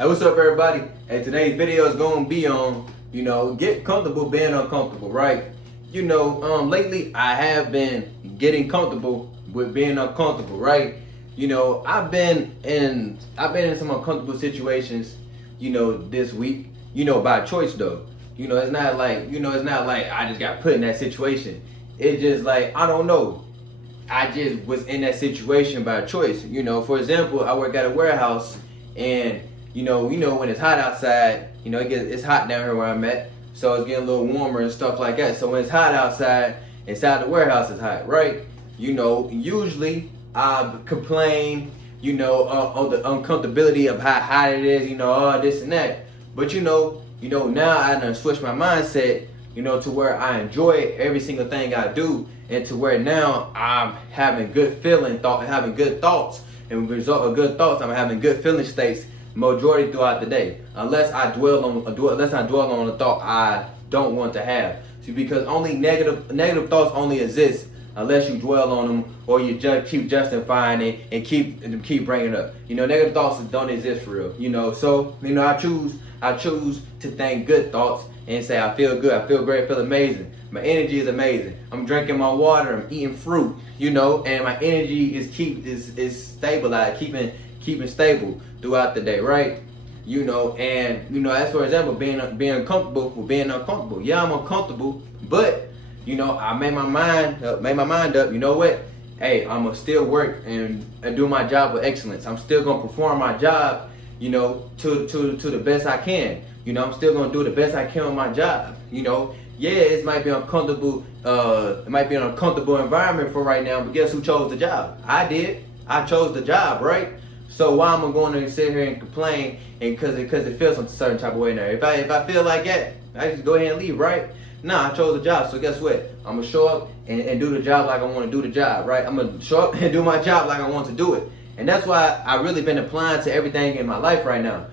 Hey, what's up, everybody? Hey, today's video is going to be on, get comfortable being uncomfortable, right? Lately I have been getting comfortable with being uncomfortable, right? I've been in some uncomfortable situations, this week, by choice though. It's not like I just got put in that situation. It's just like, I don't know. I just was in that situation by choice. For example, I work at a warehouse, and when it's hot outside, it's hot down here where I'm at, so it's getting a little warmer and stuff like that. So when it's hot outside, inside the warehouse is hot, right? Usually I complain, on the uncomfortability of how hot it is, all this and that. But now I done switched my mindset, to where I enjoy every single thing I do, and to where now I'm having good having good thoughts, and with result of good thoughts, I'm having good feeling states majority throughout the day, unless I dwell on a thought I don't want to have. See, because only negative thoughts only exist unless you dwell on them, or you just keep justifying it and keep bringing it up. Negative thoughts don't exist for real. So I choose to think good thoughts and say I feel good, I feel great, I feel amazing. My energy is amazing. I'm drinking my water, I'm eating fruit, and my energy is stabilized, keeping stable throughout the day, right? As for example, being comfortable with being uncomfortable. Yeah, I'm uncomfortable, but I made my mind up. You know what? Hey, I'ma still work and do my job with excellence. I'm still gonna perform my job, to the best I can. I'm still gonna do the best I can on my job. Yeah, it might be uncomfortable. It might be an uncomfortable environment for right now, but guess who chose the job? I did. I chose the job, right? So why am I going to sit here and complain? And because it feels some certain type of way now. If I feel like that, I just go ahead and leave, right? Nah, I chose the job. So guess what? I'm gonna show up and do the job like I want to do the job, right? I'm gonna show up and do my job like I want to do it. And that's why I really been applying to everything in my life right now.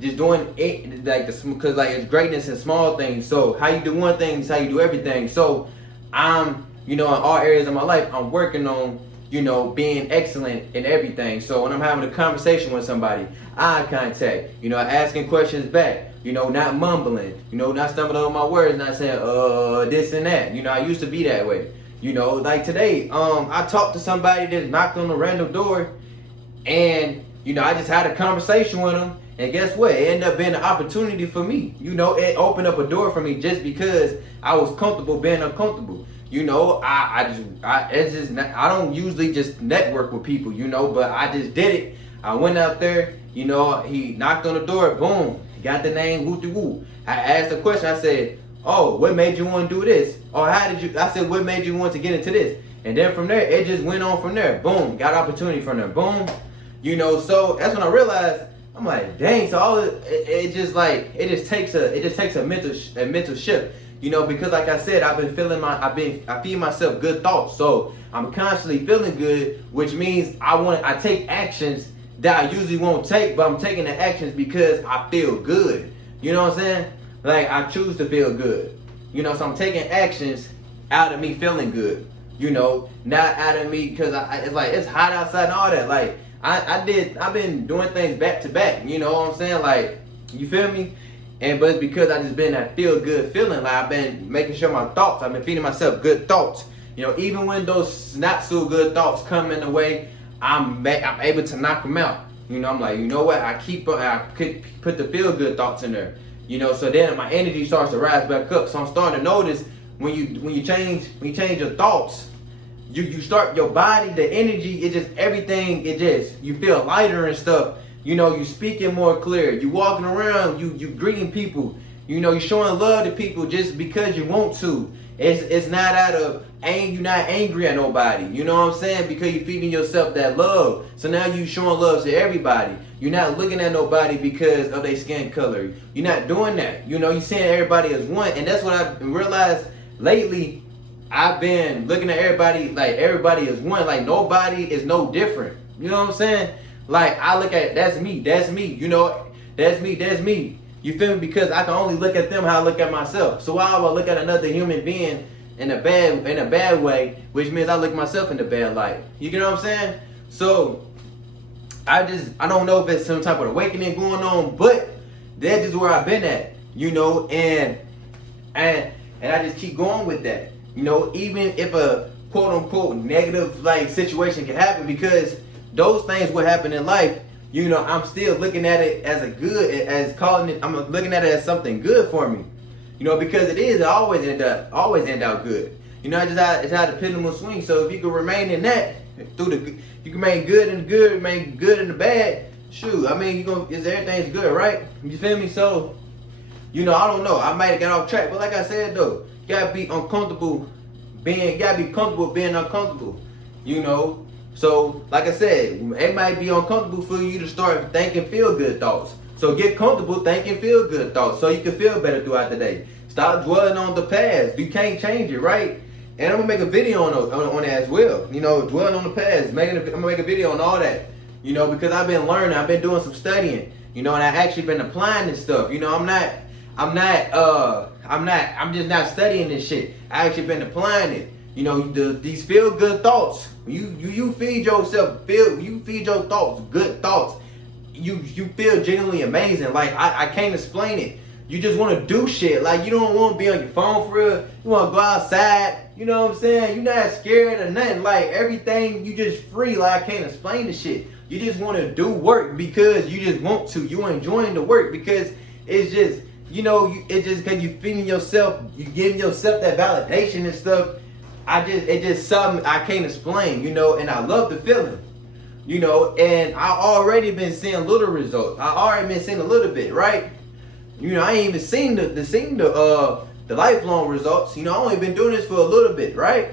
Just doing it because it's greatness in small things. So how you do one thing is how you do everything. So I'm, in all areas of my life, I'm working on, being excellent in everything. So when I'm having a conversation with somebody, eye contact, asking questions back, not mumbling, not stumbling on my words, not saying this and that. I used to be that way. Like today, I talked to somebody that knocked on a random door, and I just had a conversation with them. And guess what? It ended up being an opportunity for me. It opened up a door for me just because I was comfortable being uncomfortable. I don't usually just network with people, but I just did it. I went out there, he knocked on the door, boom, got the name, woo. I asked a question, I said, oh, what made you want to do this? Or I said, what made you want to get into this? And then from there, it just went on from there. Boom, got opportunity from there, boom. So that's when I realized, I'm like, dang, so it just takes a mental shift. Because like I said, I feed myself good thoughts. So I'm constantly feeling good, which means I take actions that I usually won't take, but I'm taking the actions because I feel good. You know what I'm saying? Like, I choose to feel good. So I'm taking actions out of me feeling good. Not out of me because it's hot outside and all that. Like, I've been doing things back to back, you know what I'm saying? Like, you feel me? But it's because I just been that feel good feeling. Like, I've been making sure I've been feeding myself good thoughts. Even when those not so good thoughts come in the way, I'm able to knock them out. I'm like, you know what? I could put the feel good thoughts in there. So then my energy starts to rise back up. So I'm starting to notice when you change your thoughts, you start your body, the energy, everything, you feel lighter and stuff. You speaking more clear. You walking around, you greeting people. You showing love to people just because you want to. It's not out of you're not angry at nobody. You know what I'm saying? Because you're feeding yourself that love. So now you showing love to everybody. You're not looking at nobody because of their skin color. You're not doing that. You're seeing everybody as one. And that's what I've realized lately. I've been looking at everybody like everybody is one. Like, nobody is no different. You know what I'm saying? Like, I look at, that's me. That's me. That's me. You feel me? Because I can only look at them how I look at myself. So why would I look at another human being in a bad way, which means I look at myself in the bad light. You get what I'm saying? So I don't know if it's some type of awakening going on, but that's just where I've been at, you know, and I just keep going with that, you know, even if a quote unquote negative like situation can happen, because those things will happen in life. You know, I'm still looking at it as I'm looking at it as something good for me, you know, because it always end out good. You know, it's how the pendulum swings. So if you can remain in that you can remain good in the good, remain good in the bad. Shoot, I mean, everything's good, right? You feel me? So, you know, I don't know. I might have got off track, but like I said though, you gotta be comfortable being uncomfortable. You know. So, like I said, it might be uncomfortable for you to start thinking feel-good thoughts. So get comfortable thinking feel-good thoughts so you can feel better throughout the day. Stop dwelling on the past. You can't change it, right? And I'm gonna make a video on that as well. You know, dwelling on the past. I'm gonna make a video on all that. You know, because I've been learning, I've been doing some studying. You know, and I've actually been applying this stuff. You know, I'm just not studying this shit. I actually been applying it. You know, these feel-good thoughts. You feed yourself, you feed your thoughts, good thoughts. You feel genuinely amazing. Like I can't explain it. You just want to do shit. Like you don't want to be on your phone for real. You want to go outside. You know what I'm saying? You're not scared of nothing. Like everything, you just free. Like I can't explain the shit. You just want to do work because you just want to. You enjoying the work because it's just, you know, it's just because you feeding yourself, you giving yourself that validation and stuff. It's just something I can't explain, you know, and I love the feeling, you know, and I already been seeing little results. I already been seeing a little bit, right? You know, I ain't even seen the lifelong results. You know, I only been doing this for a little bit, right?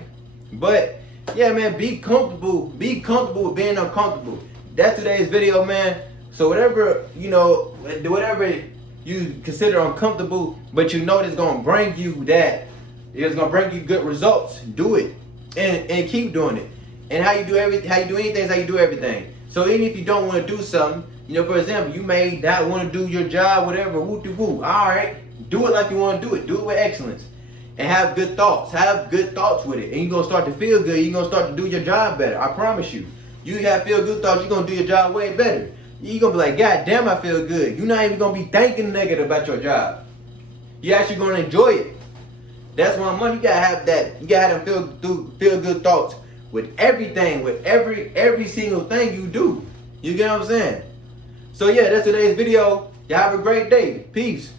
But yeah, man, be comfortable with being uncomfortable. That's today's video, man. So whatever, you know, whatever you consider uncomfortable, but you know it's gonna bring you it's gonna bring you good results. Do it and keep doing it. And how you do anything is how you do everything. So even if you don't want to do something, you know, for example, you may not want to do your job, whatever, woo. All right, do it like you want to do it. Do it with excellence, and have good thoughts. Have good thoughts with it, and you're gonna start to feel good. You're gonna start to do your job better. I promise you. You have feel good thoughts, you're gonna do your job way better. You're gonna be like, God damn, I feel good. You're not even gonna be thinking negative about your job. You're actually gonna enjoy it. That's why you gotta have that. You gotta have them feel good thoughts with everything, with every single thing you do. You get what I'm saying? So yeah, that's today's video. Y'all have a great day. Peace.